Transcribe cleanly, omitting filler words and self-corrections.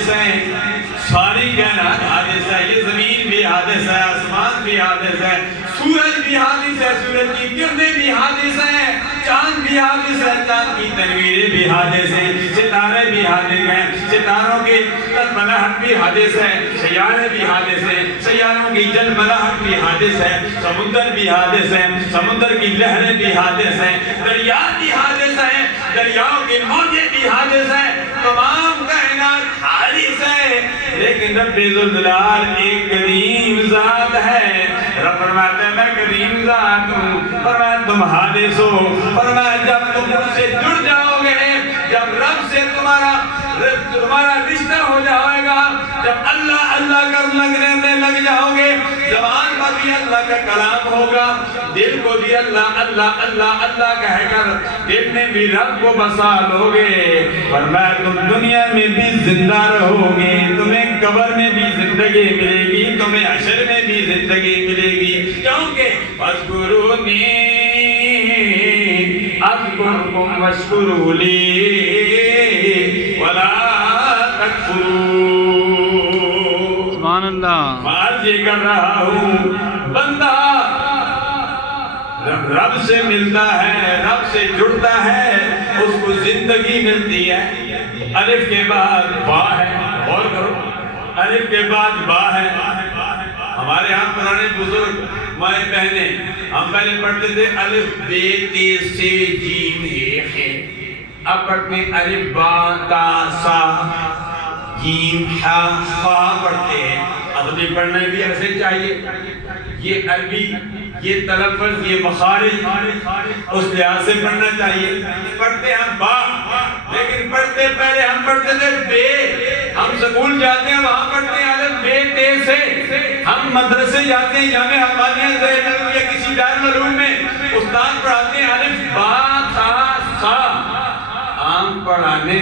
حادث ہیں، ساری کائنات حادث ہے، یہ زمین بھی حادث ہے، آسمان بھی حادث ہے، سورج بھی حادث ہے، سورج کی کرنیں بھی حادث ہیں، چاند بھی حادث ہے، چاند کی تنویریں بھی حادث ہیں، ستارے بھی حادث ہیں، ستاروں کی جلملاہٹ بھی حادث ہے، سیارے بھی حادث ہیں، سیاروں کی جلملاہٹ بھی حادث ہے، سمندر بھی حادث ہے، سمندر کی لہریں بھی حادث ہیں، دریا بھی حادث ہیں، دریاؤں کی موجیں بھی حادث ہیں، تمام کائنات حادث ہے، لیکن رب ذوالجلال ایک قدیم ذات ہے۔ رب فرماتے ہیں میں قدیم ذات ہوں، فرمایا تم حادث ہو، فرمایا جب تم مجھ سے جڑ جاؤ گے، جب رب سے تمہارا رشتہ ہو جائے گا، جب اللہ اللہ کرنے لگ جاؤ گے، زبان پر بھی اللہ کا کلام ہوگا، دل کو بھی اللہ اللہ اللہ اللہ کہہ کر دل میں بھی رب کو بسا لو گے، فرمایا تم دنیا میں بھی زندہ رہو گے، تمہیں قبر میں بھی زندگی ملے گی، تمہیں حشر میں بھی زندگی ملے گی، کیونکہ فاذکرونی اذکرکم واشکروا لی ولا تکفرون۔ سبحان اللہ۔ میں عرض یہ کر رہا ہوں، بندہ رب سے ملتا ہے، رب سے جڑتا ہے، اس کو زندگی ملتی ہے۔ الف کے بعد با ہے، غور کرو، الف کے بعد با ہے۔ ہمارے ہاں پرانے بزرگ مائیں بہنیں ہم پہلے پڑھتے تھے الف بے تے سے جیم ایک ہے، اب پڑھتے ہیں الف با تا سا جیم ہا فا پڑھتے ہیں۔ عربی پڑھنا بھی ایسے چاہیے، یہ عربی یہ تلفظ یہ مخارج اس لحاظ سے پڑھنا چاہیے۔ پڑھتے ہم با، لیکن پڑھتے پہلے ہم پڑھتے تھے بے، ہم سکول جاتے ہیں وہاں پڑھتے ہیں الف بے تے سے، ہم مدرسے جاتے ہیں جامعہ حقانیہ یا کسی دارالعلوم میں استاد پڑھاتے ہیں الف با تا سا، عام پڑھانے